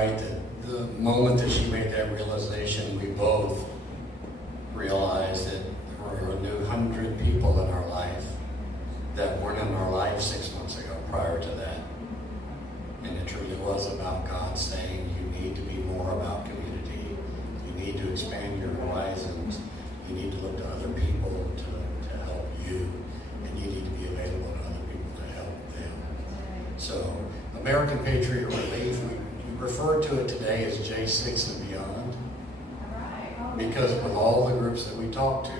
right that the moment that she made that realization, we both realized that there were a new 100 people in our life that weren't in our life 6 months ago prior to that. And it truly was about God saying, you need to be more about community. You need to expand your horizons. You need to look to other people to help you. And you need to be available to other people to help them. So, American Patriot Relief, we refer to it today as J6 and beyond. Because with all the groups that we talk to,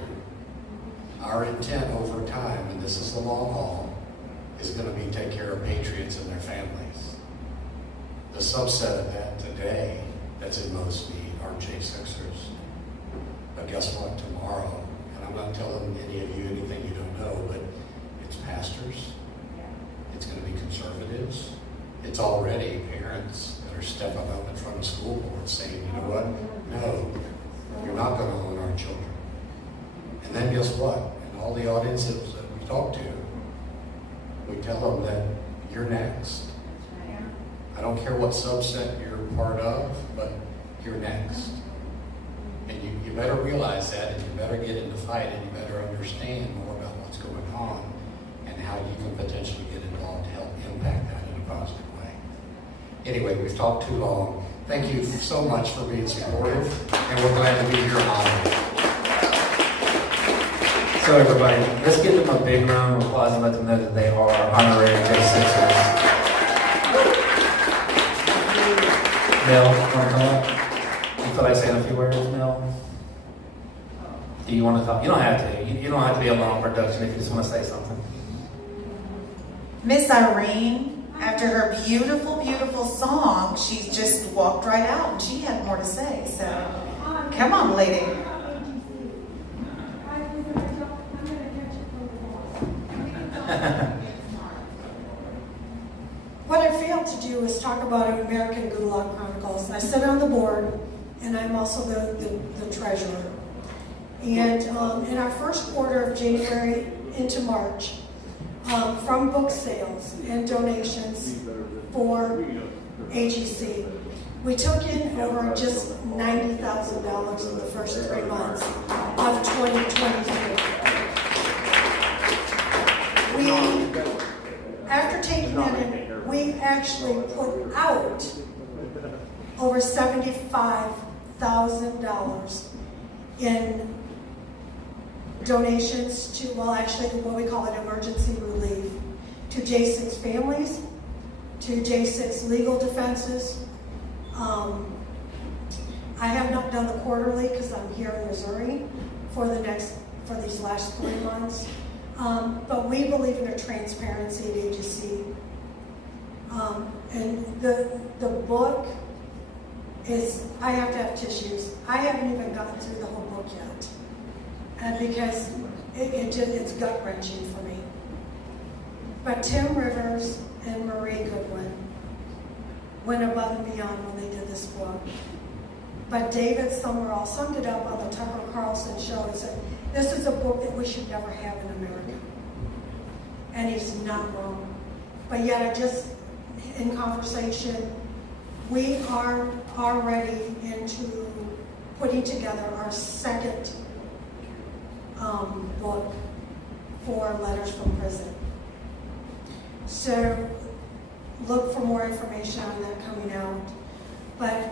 our intent over time, and this is the long haul, is going to be take care of patriots and their families. The subset of that today that's in most need are J6ers. But guess what? Tomorrow, and I'm not telling any of you anything you don't know, but it's pastors, it's going to be conservatives, it's already parents that are stepping up in front of school boards saying, you know what? No, you're not going to own our children. And then guess what? In all the audiences that we talk to, we tell them that you're next. I don't care what subset you're part of, but you're next. And you better realize that, and you better get in the fight, and you better understand more about what's going on and how you can potentially get involved to help impact that in a positive way. Anyway, we've talked too long. Thank you so much for being supportive, and we're glad to be here honored. So everybody, let's give them a big round of applause and let them know that they are honorary J6ers. Mel, want to come up? You feel like saying a few words, Mel? Do you want to talk? You don't have to. You don't have to be a long production if you just want to say something. Miss Irene, after her beautiful, beautiful song, she just walked right out and she had more to say. So, come on, lady. What I failed to do is talk about American Gulag Chronicles. I sit on the board, and I'm also the treasurer. And in our first quarter of January into March, from book sales and donations for AGC, we took in over just $90,000 in the first 3 months of 2023. After taking that in, we actually put out over $75,000 in donations to, well, actually what we call it emergency relief, to J6 families, to J6 legal defenses. I have not done the quarterly because I'm here in Missouri for these last 3 months. But we believe in their transparency at AGC. And the book is, I have to have tissues. I haven't even gotten through the whole book yet. And because it's gut-wrenching for me. But Tim Rivers and Marie Goodwin went above and beyond when they did this book. But David Summerall summed it up on the Tucker Carlson show and said, this is a book that we should never have in America. And he's not wrong. But yet in conversation, we are already into putting together our second book for Letters from Prison. So look for more information on that coming out. But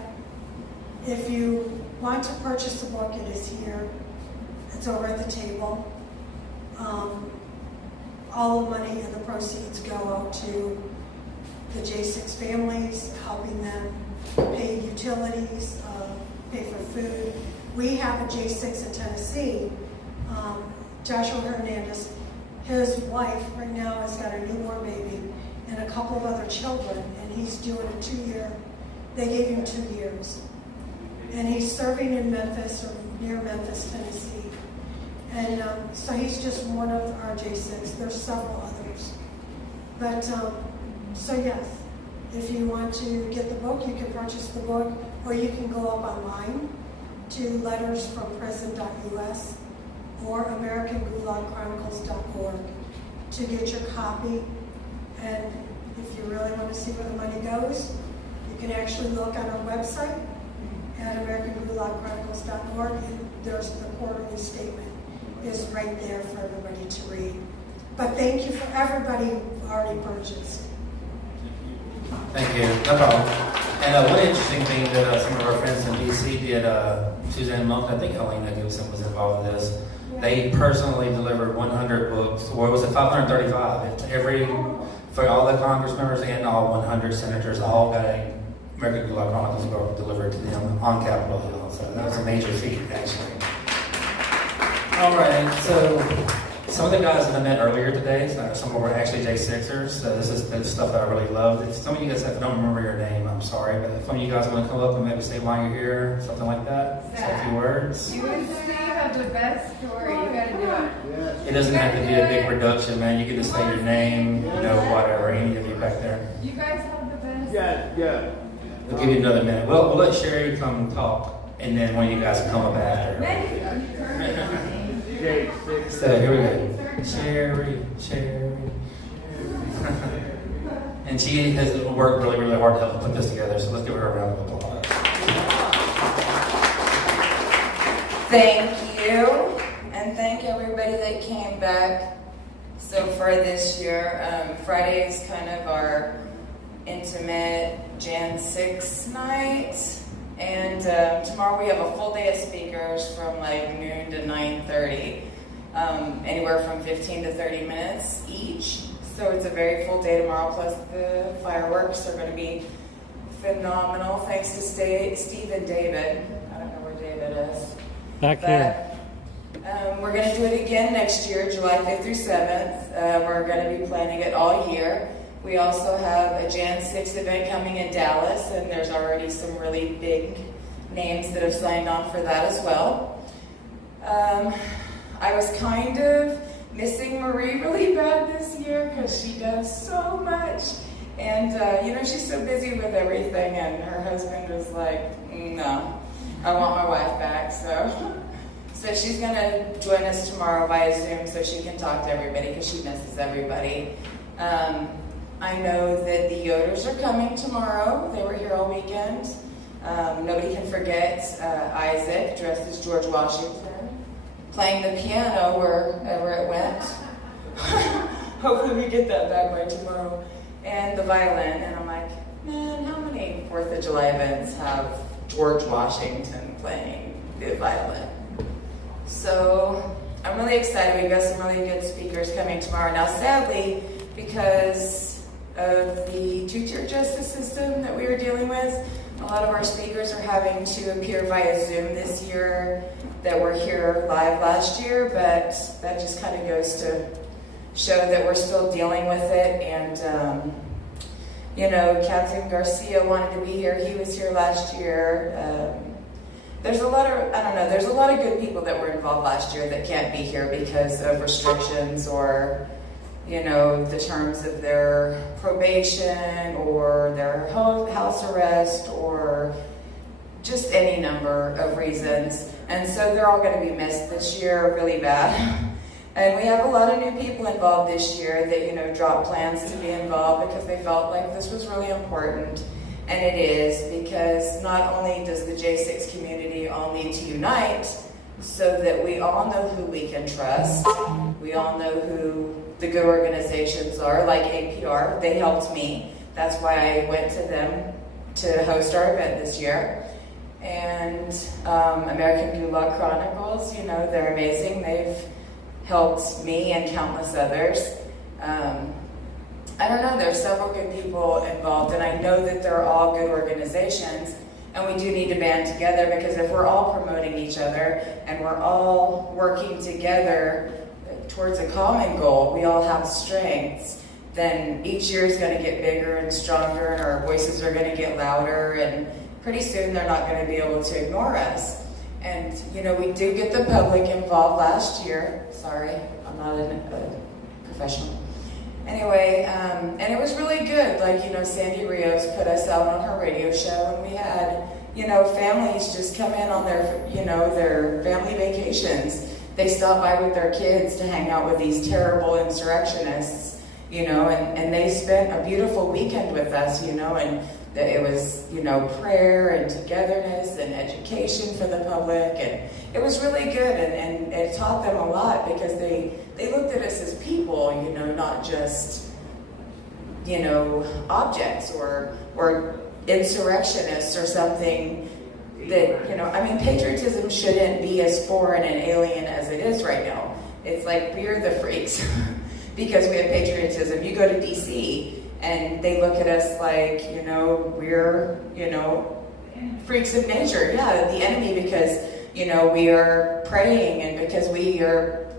if you want to purchase the book, it is here. It's over at the table. All the money and the proceeds go out to the J6 families, helping them pay utilities, pay for food. We have a J6 in Tennessee, Joshua Hernandez. His wife right now has got a newborn baby and a couple of other children, and he's doing a 2-year. They gave him 2 years. And he's serving in Memphis or near Memphis, Tennessee. And so he's just one of our J6. There's several others. But, so yes, if you want to get the book, you can purchase the book, or you can go up online to lettersfromprison.us or AmericanGulagChronicles.org to get your copy. And if you really want to see where the money goes, you can actually look on our website at AmericanGulagChronicles.org, and there's the quarterly statement is right there for everybody to read. But thank you for everybody who already purchased. Thank you. No problem. And one interesting thing that some of our friends in DC did, Suzanne Monk, I think Helena Gibson was involved in this. They personally delivered 100 books, or was it 535? For all the Congress members and all 100 senators, all got a American Gulag Chronicles book delivered to them on Capitol Hill. So that was a major feat, actually. All right, so some of the guys that I met earlier today, some of them were actually J6ers, so this is the stuff that I really loved. If some of you guys, if I don't remember your name, I'm sorry, but if one of you guys want to come up and maybe say why you're here, something like that, say a few words. You and Steve have the best story. You gotta do it. It doesn't have to be a big production, man. You can just say your name, whatever, any of you back there. You guys have the best. Yeah. We'll give you another minute. We'll let Sherry come talk, and then one of you guys can come up after. So here we go. Sherry. And she has worked really, really hard to help put this together, so let's give her a round of applause. Thank you, and thank everybody that came back so far this year. Friday is kind of our intimate Jan 6 night, and tomorrow we have a full day of speakers from like noon to 9:30, anywhere from 15 to 30 minutes each. So it's a very full day tomorrow, plus the fireworks are going to be phenomenal. Thanks to Steve and David. I don't know where David is. Back here. We're going to do it again next year, July 5th through 7th. We're going to be planning it all year. We also have a Jan 6 event coming in Dallas, and there's already some really big names that have signed on for that as well. I was kind of missing Marie really bad this year because she does so much. And, she's so busy with everything, and her husband was like, no, I want my wife back. So she's going to join us tomorrow via Zoom so she can talk to everybody because she misses everybody. I know that the Yoders are coming tomorrow. They were here all weekend. Nobody can forget Isaac, dressed as George Washington, playing the piano wherever it went. Hopefully we get that back by tomorrow. And the violin. And I'm like, man, how many 4th of July events have George Washington playing the violin? So I'm really excited. We've got some really good speakers coming tomorrow. Now, sadly, because of the two-tier justice system that we were dealing with, a lot of our speakers are having to appear via Zoom this year that were here live last year, but that just kind of goes to show that we're still dealing with it. And, Captain Garcia wanted to be here. He was here last year. There's a lot of good people that were involved last year that can't be here because of restrictions or, the terms of their probation or their house arrest or just any number of reasons. And so they're all going to be missed this year really bad. And we have a lot of new people involved this year that, dropped plans to be involved because they felt like this was really important. And it is, because not only does the J6 community all need to unite so that we all know who we can trust, we all know who the good organizations are, like APR. They helped me. That's why I went to them to host our event this year. And American Gulag Chronicles, they're amazing. They've helped me and countless others. I don't know, there's several good people involved, and I know that they're all good organizations, and we do need to band together, because if we're all promoting each other and we're all working together towards a common goal, we all have strengths, then each year is going to get bigger and stronger, and our voices are going to get louder, and pretty soon they're not going to be able to ignore us. And, we do get the public involved last year. Sorry, I'm not a professional. Anyway, and it was really good. Like, Sandy Rios put us out on her radio show, and we had, families just come in on their, their family vacations. They stop by with their kids to hang out with these terrible insurrectionists, and they spent a beautiful weekend with us, and that it was, prayer and togetherness and education for the public, and it was really good, and it taught them a lot because they looked at us as people, not just, objects or insurrectionists or something that, patriotism shouldn't be as foreign and alien as it is right now. It's like we're the freaks because we have patriotism. You go to DC and they look at us like, we're, freaks of nature. Yeah, the enemy because, we are praying and because we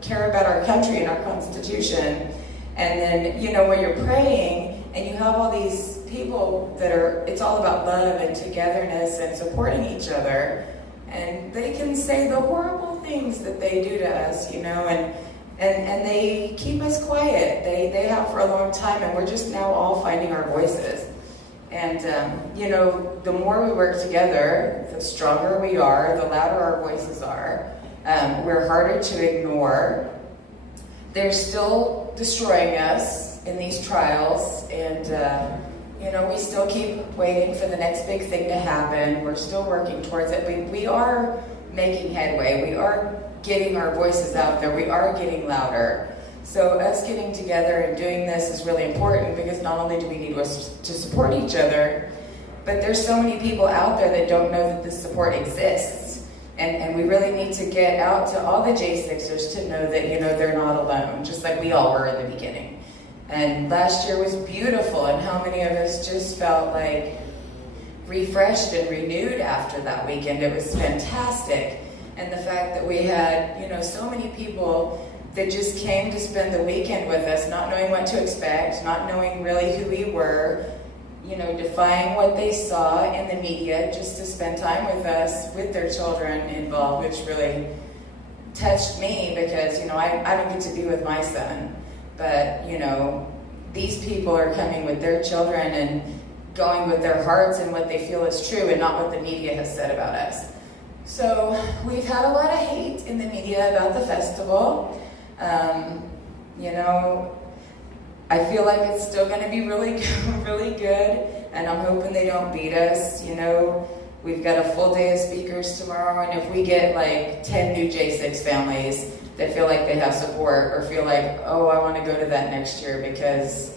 care about our country and our Constitution. And then, when you're praying and you have all these people that it's all about love and togetherness and supporting each other, and they can say the horrible things that they do to us, and they keep us quiet. They have for a long time, and we're just now all finding our voices. And, the more we work together, the stronger we are, the louder our voices are. We're harder to ignore. They're still destroying us in these trials, and, we still keep waiting for the next big thing to happen. We're still working towards it. We are making headway. We are getting our voices out there. We are getting louder. So us getting together and doing this is really important because not only do we need to support each other, but there's so many people out there that don't know that this support exists. And we really need to get out to all the J6ers to know that, they're not alone, just like we all were in the beginning. And last year was beautiful, and how many of us just felt like refreshed and renewed after that weekend. It was fantastic. And the fact that we had, so many people that just came to spend the weekend with us, not knowing what to expect, not knowing really who we were, defying what they saw in the media, just to spend time with us, with their children involved, which really touched me because, I don't get to be with my son, but, these people are coming with their children and going with their hearts and what they feel is true and not what the media has said about us. So we've had a lot of hate in the media about the festival. I feel like it's still going to be really, really good, and I'm hoping they don't beat us. We've got a full day of speakers tomorrow, and if we get like 10 new J6 families that feel like they have support or feel like, oh, I want to go to that next year because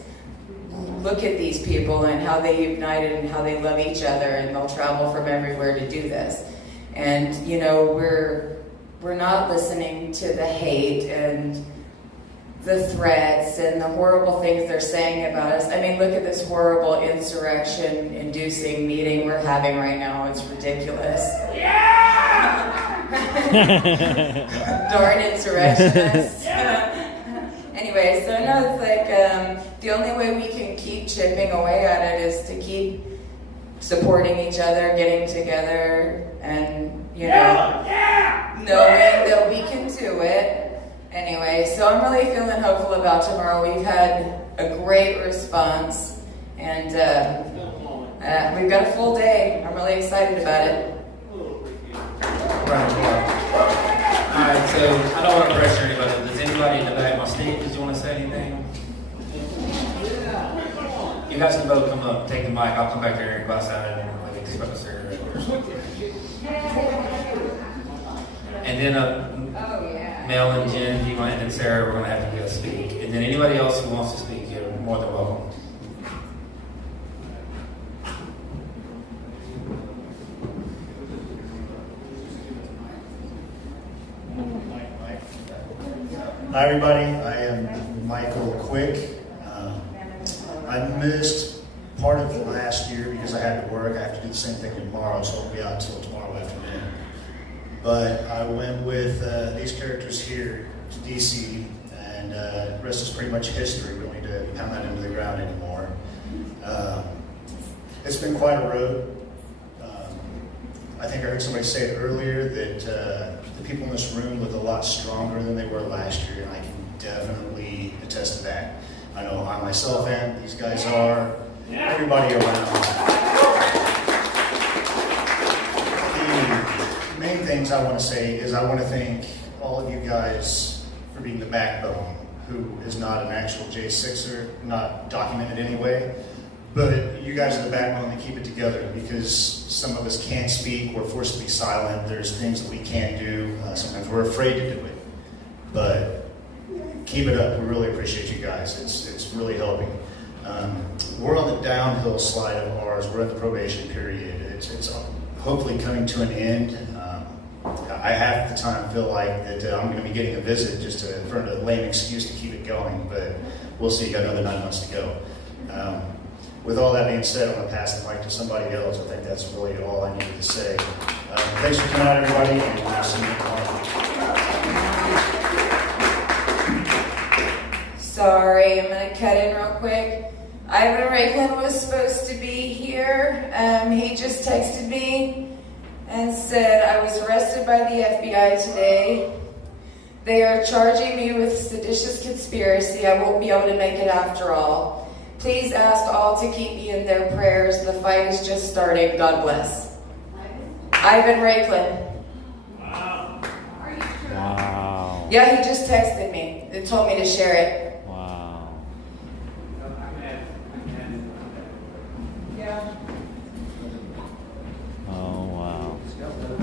look at these people and how they united and how they love each other, and they'll travel from everywhere to do this. And, we're not listening to the hate and the threats and the horrible things they're saying about us. I mean, look at this horrible insurrection-inducing meeting we're having right now. It's ridiculous. Yeah! Darn insurrectionists. Anyway, so no, it's like the only way we can keep chipping away at it is to keep supporting each other, getting together, and, knowing that we can do it. Anyway, so I'm really feeling hopeful about tomorrow. We've had a great response, and we've got a full day. I'm really excited about it. Right. Alright, so I don't want to pressure anybody. Does anybody in the back of my seat, did you want to say anything? You guys can both come up, take the mic. I'll come back there and go outside and maybe smoke a cigarette or something. And then Mel and Jen, and then Sarah, we're going to have you guys speak. And then anybody else who wants to speak, you're more than welcome. Hi everybody, I am Michael Quick. I missed part of last year because I had to work. I have to do the same thing tomorrow, so I'll be out until tomorrow afternoon. But I went with these characters here to DC, and the rest is pretty much history. We don't need to pound that into the ground anymore. It's been quite a road. I think I heard somebody say it earlier that the people in this room look a lot stronger than they were last year, and I can definitely attest to that. I know I myself am, these guys are, everybody around. The main things I want to say is I want to thank all of you guys for being the backbone, who is not an actual J6er, not documented anyway, But you guys are the backbone that keep it together, because some of us can't speak, we're forced to be silent, there's things that we can't do, sometimes we're afraid to do it. But keep it up, we really appreciate you guys, it's really helping. We're on the downhill slide of ours, we're in the probation period, it's hopefully coming to an end. I half the time feel like that I'm going to be getting a visit just for a lame excuse to keep it going, but we'll see, got another 9 months to go. With all that being said, I'm going to pass the mic to somebody else. I think that's really all I needed to say. Thanks for coming out, everybody, and we'll see you tomorrow. Sorry, I'm going to cut in real quick. Ivan Raikland was supposed to be here. He just texted me and said, I was arrested by the FBI today. They are charging me with seditious conspiracy. I won't be able to make it after all. Please ask all to keep me in their prayers. The fight is just starting. God bless. Ivan Raikland. Are you sure? Wow. Yeah, he just texted me. They told me to share it. Wow. Yeah. Oh, wow.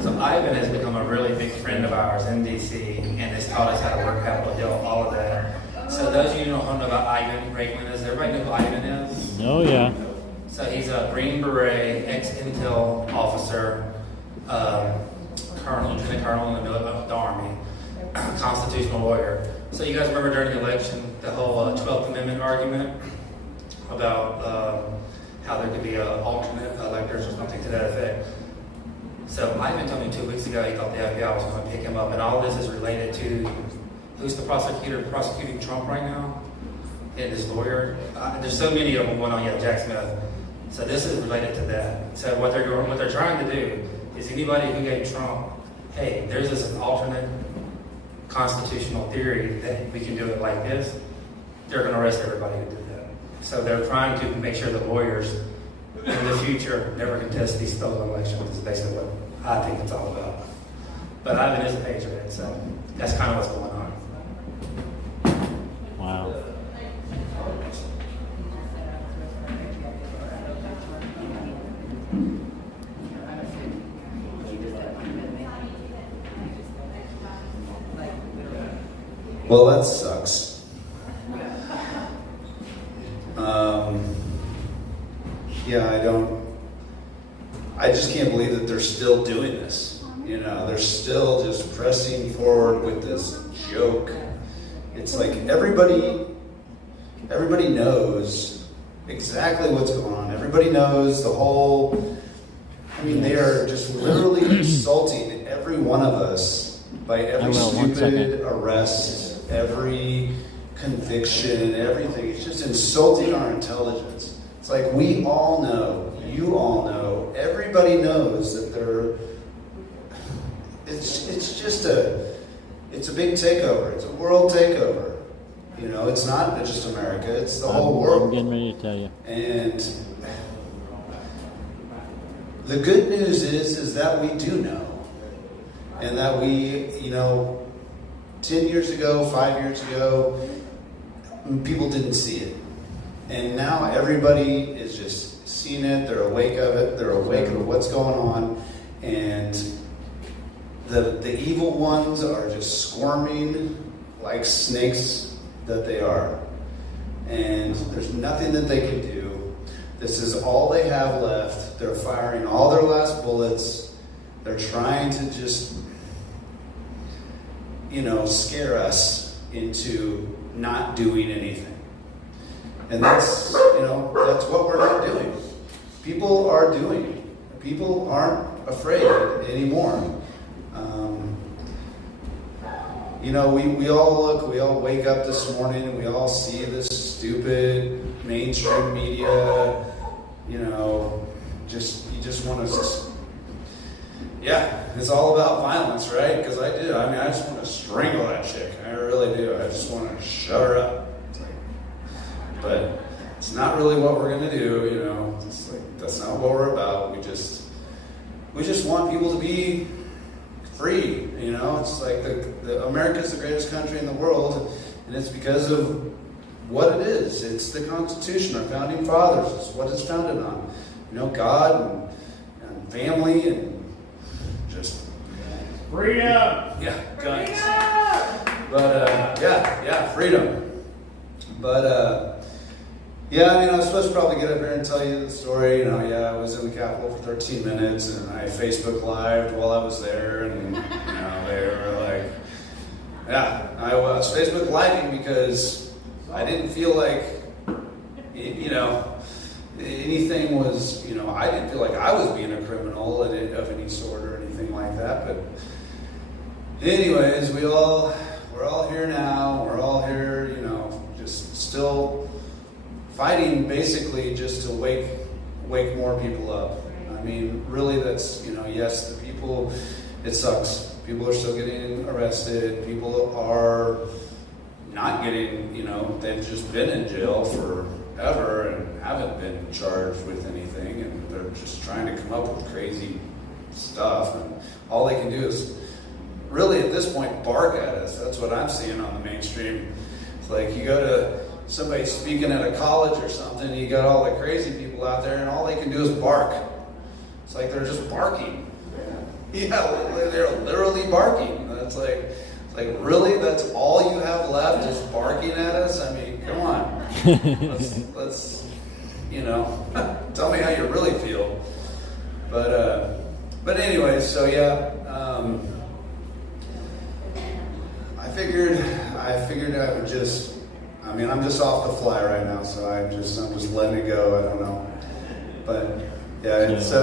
So Ivan has become a really big friend of ours in DC and has taught us how to work Capitol Hill, all of that. So those of you who don't know about Ivan Raikland is, everybody know who Ivan is? Oh, yeah. So he's a Green Beret, ex-Intel officer, lieutenant colonel in the Army, constitutional lawyer. So you guys remember during the election, the whole 12th Amendment argument about how there could be alternate electors or something to that effect. So Ivan told me 2 weeks ago he thought the FBI was going to pick him up, and all this is related to who's the prosecutor prosecuting Trump right now, and his lawyer. There's so many of them going on. Jack Smith. So this is related to that. So what they're trying to do is anybody who gave Trump, hey, there's this alternate constitutional theory that we can do it like this, they're going to arrest everybody who did that. So they're trying to make sure the lawyers in the future never contest these stolen elections. Is basically what I think it's all about. But Ivan is a patriot, so that's kind of what's going on. Wow. Well, that sucks. I just can't believe that they're still doing this. You know, they're still just pressing forward with this joke. It's like everybody knows exactly what's going on. Everybody knows the whole, they are just literally insulting every one of us by every stupid arrest, every conviction, everything. It's just insulting our intelligence. It's like we all know, you all know, everybody knows that it's a big takeover. It's a world takeover. You know, it's not just America, it's the whole world. I'm getting ready to tell you. And the good news is that we do know. And that we, 10 years ago, 5 years ago, people didn't see it. And now everybody is just seeing it, they're awake of it, they're awake of what's going on, and the evil ones are just squirming like snakes that they are. And there's nothing that they can do. This is all they have left. They're firing all their last bullets. They're trying to just, scare us into not doing anything. And that's what we're not doing. People are doing it. People aren't afraid anymore. We all wake up this morning and we all see this stupid mainstream media, you just want to, it's all about violence, right? Because I just want to strangle that chick. I really do. I just want to shut her up. But it's not really what we're going to do, It's like, that's not what we're about. We just want people to be free, It's like the America's the greatest country in the world, and it's because of what it is. It's the Constitution, our founding fathers. It's what it's founded on. God and family and just Freedom! yeah, guns. But freedom. But I was supposed to probably get up here and tell you the story. I was in the Capitol for 13 minutes and I Facebook Lived while I was there, and they were like, I was Facebook Living because I didn't feel like anything was, I didn't feel like I was being a criminal of any sort or anything like that. But anyways, we're all here now. We're all here, just still fighting basically just to wake more people up. I mean, really, that's, yes, the people, it sucks. People are still getting arrested. People are not getting, they've just been in jail forever and haven't been charged with anything, and they're just trying to come up with crazy stuff, and all they can do is really at this point bark at us. That's what I'm seeing on the mainstream. It's like you go to somebody speaking at a college or something, you got all the crazy people out there, and all they can do is bark. It's like they're just barking. Yeah, they're literally barking. It's like really, that's all you have left is barking at us? I mean, come on. Let's tell me how you really feel. But anyway, so I figured I would just, I'm just off the fly right now, so I'm just letting it go. I don't know. But it's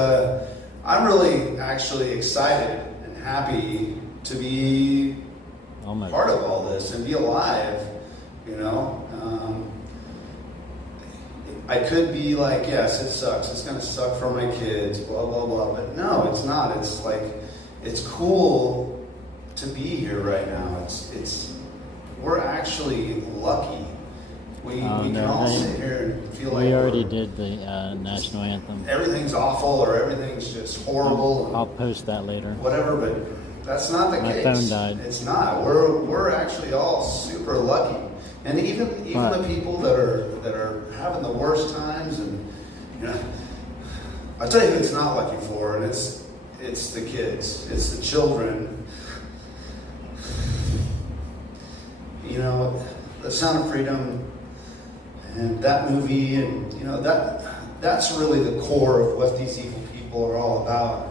I'm really actually excited and happy to be part of all this and be alive, I could be like, yes, it sucks. It's going to suck for my kids, blah, blah, blah. But no, it's not. It's like, it's cool to be here right now. We're actually lucky. We can all sit here and feel like we already did the national anthem. Everything's awful or everything's just horrible. I'll post that later. Whatever, but that's not the case. My phone died. It's not. We're actually all super lucky, and even the people that are having the worst times, and I tell you who it's not lucky for, and it's the kids, it's the children. The Sound of Freedom, and that movie, and that's really the core of what these evil people are all about,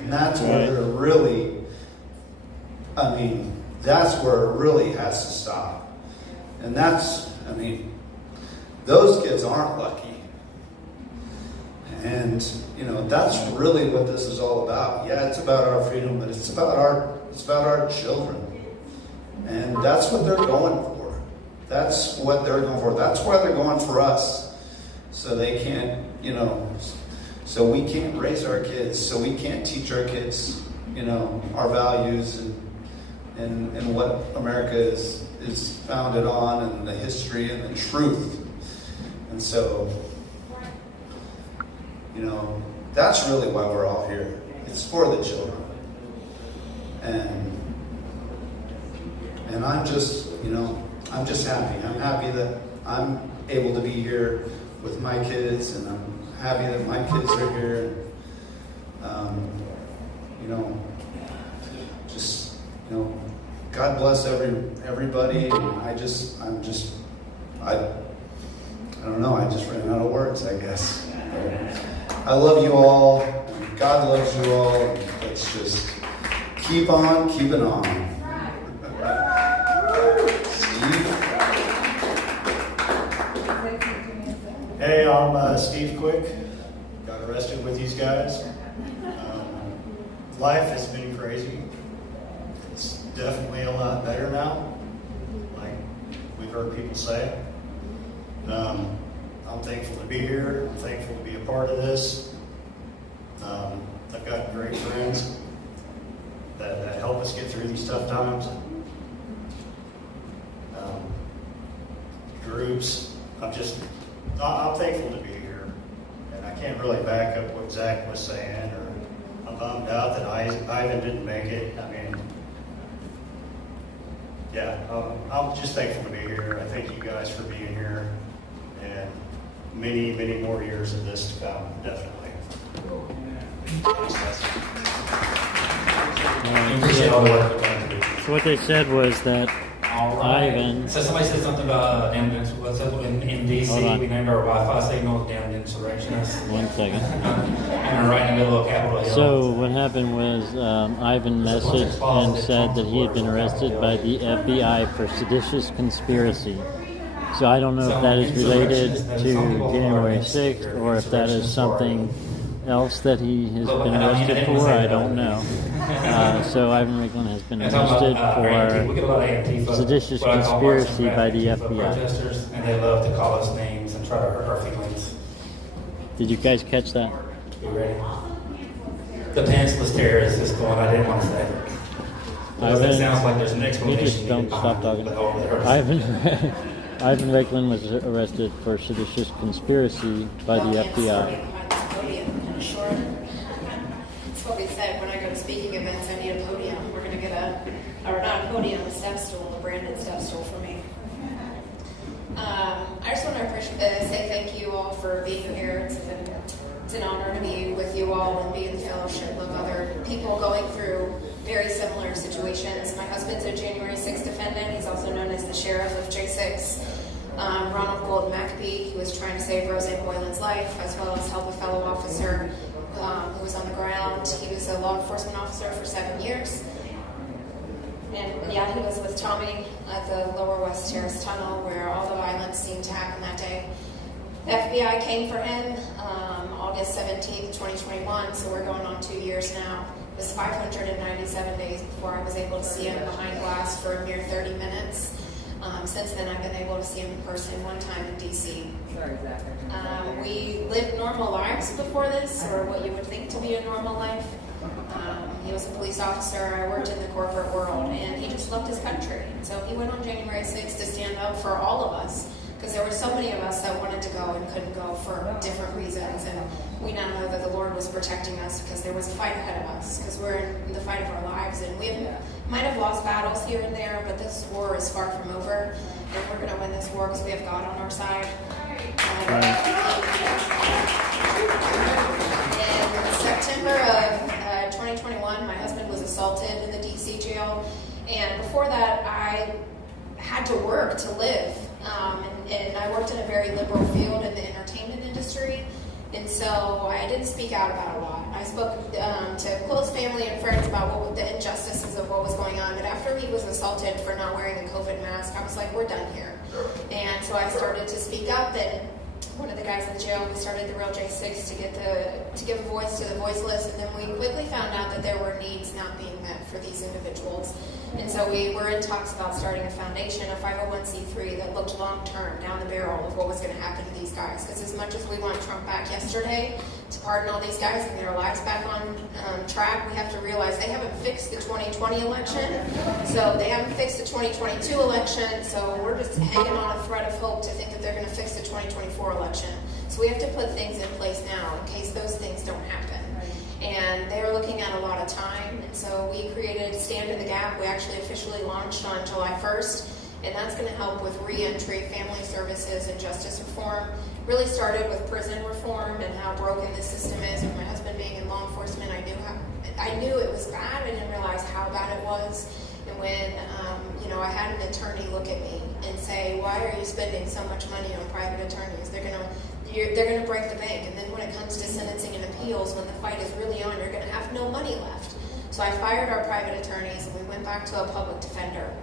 and that's where they're really. That's where it really has to stop. And those kids aren't lucky. And, that's really what this is all about. Yeah, it's about our freedom, but it's about our children. And that's what they're going for. That's what they're going for. That's why they're going for us. So they can't, so we can't raise our kids. So we can't teach our kids, our values and what America is founded on, and the history and the truth. And so, that's really why we're all here. It's for the children. And I'm just, I'm just happy. I'm happy that I'm able to be here with my kids, and I'm happy that my kids are here. God bless everybody. And I don't know. I just ran out of words, I guess. I love you all. God loves you all. Let's just keep on keeping on. Hey, I'm Steve Quick. Got arrested with these guys. Life has been crazy. It's definitely a lot better now, like we've heard people say. I'm thankful to be here. I'm thankful to be a part of this. I've got great friends that help us get through these tough times. Groups. I'm thankful to be here. And I can't really back up what Zach was saying, or I'm bummed out that Ivan didn't make it. Yeah, I'm just thankful to be here. I thank you guys for being here, and many, many more years of this to come, definitely. We appreciate all the work you're going to do. So what they said was that All right. Ivan. So somebody said something about what's up in Hold DC? on. We named our Wi-Fi signal damn insurrectionists. 1 second. And we're right in the middle of Capitol Hill. So what happened was Ivan messaged and said that he had been arrested by the FBI for seditious conspiracy. So I don't know if that is related to January 6th or if that is something else that he has been arrested for. I don't know. So Ivan Ricklin has been arrested for seditious conspiracy by the FBI. Protesters, and they love to call us names and try to hurt our feelings. Did you guys catch that? You ready? The pantsless terrorist is going. I didn't want to say it. Because it sounds like there's an You explanation. just don't stop talking. Ivan Ricklin was arrested for seditious conspiracy by the FBI. That's what we said when I go to speaking events. I need a podium. We're going to get or not a podium, a step stool, a branded step stool for me. I just want to say thank you all for being here. It's an honor to be with you all and be in the fellowship of other people going through very similar situations. My husband's a January 6th defendant. He's also known as the sheriff of J6. Ronald Gold Mackbee, who was trying to save Roseanne Boylan's life, as well as help a fellow officer who was on the ground. He was a law enforcement officer for 7 years. And yeah, he was with Tommy at the Lower West Terrace Tunnel where all the violence seemed to happen that day. The FBI came for him August 17th, 2021, so we're going on 2 years now. It was 597 days before I was able to see him behind glass for a mere 30 minutes. Since then, I've been able to see him in person one time in D.C. We lived normal lives before this, or what you would think to be a normal life. He was a police officer. I worked in the corporate world, and he just loved his country. And so he went on January 6th to stand up for all of us, because there were so many of us that wanted to go and couldn't go for different reasons. And we now know that the Lord was protecting us because there was a fight ahead of us, because we're in the fight of our lives. And we might have lost battles here and there, but this war is far from over. And we're going to win this war because we have God on our side. In September of 2021, my husband was assaulted in the D.C. jail. And before that, I had to work to live. And I worked in a very liberal field in the entertainment industry. And so I didn't speak out about a lot. I spoke to close family and friends about the injustices of what was going on. But after he was assaulted for not wearing a COVID mask, I was like, we're done here. And so I started to speak up. And one of the guys in the jail, we started the Real J6 to give a voice to the voiceless. And then we quickly found out that there were needs not being met for these individuals. And so we were in talks about starting a foundation, a 501c3 that looked long-term down the barrel of what was going to happen to these guys. Because as much as we want Trump back yesterday to pardon all these guys and get our lives back on track, we have to realize they haven't fixed the 2020 election. So they haven't fixed the 2022 election. So we're just hanging on a thread of hope to think that they're going to fix the 2024 election. So we have to put things in place now in case those things don't happen. And they're looking at a lot of time, and so we created Stand in the Gap. We actually officially launched on July 1st, and that's going to help with re-entry, family services, and justice reform. Really started with prison reform and how broken this system is. With my husband being in law enforcement, I knew it was bad. I didn't realize how bad it was. And when I had an attorney look at me and say, "Why are you spending so much money on private attorneys? They're going to break the bank." And then when it comes to sentencing and appeals, when the fight is really on, you're going to have no money left. So I fired our private attorneys and we went back to a public defender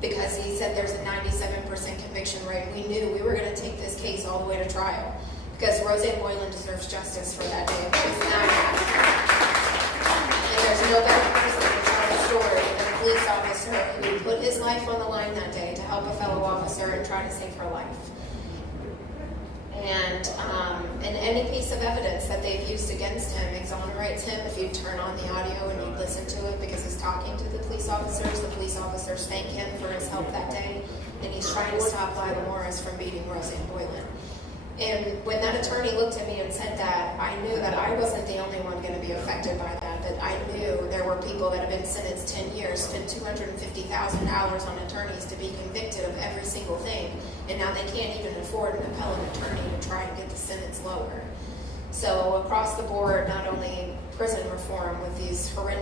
because he said there's a 97% conviction rate. We knew we were going to take this case all the way to trial because Roseanne Boylan deserves justice for that day. She's not and there's no better person to tell the story than a police officer who put his life on the line that day to help a fellow officer and try to save her life. And any piece of evidence that they've used against him exonerates him if you turn on the audio and you listen to it, because he's talking to the police officers thank him for his help that day, and he's trying to stop Lila Morris from beating Roseanne Boylan. And when that attorney looked at me and said that, I knew that I wasn't the only one going to be affected by that I knew there were people that have been sentenced 10 years, spent $250,000 on attorneys to be convicted of every single thing, and now they can't even afford an appellate attorney to try and get the sentence lower. So across the board, not only prison reform with these horrendous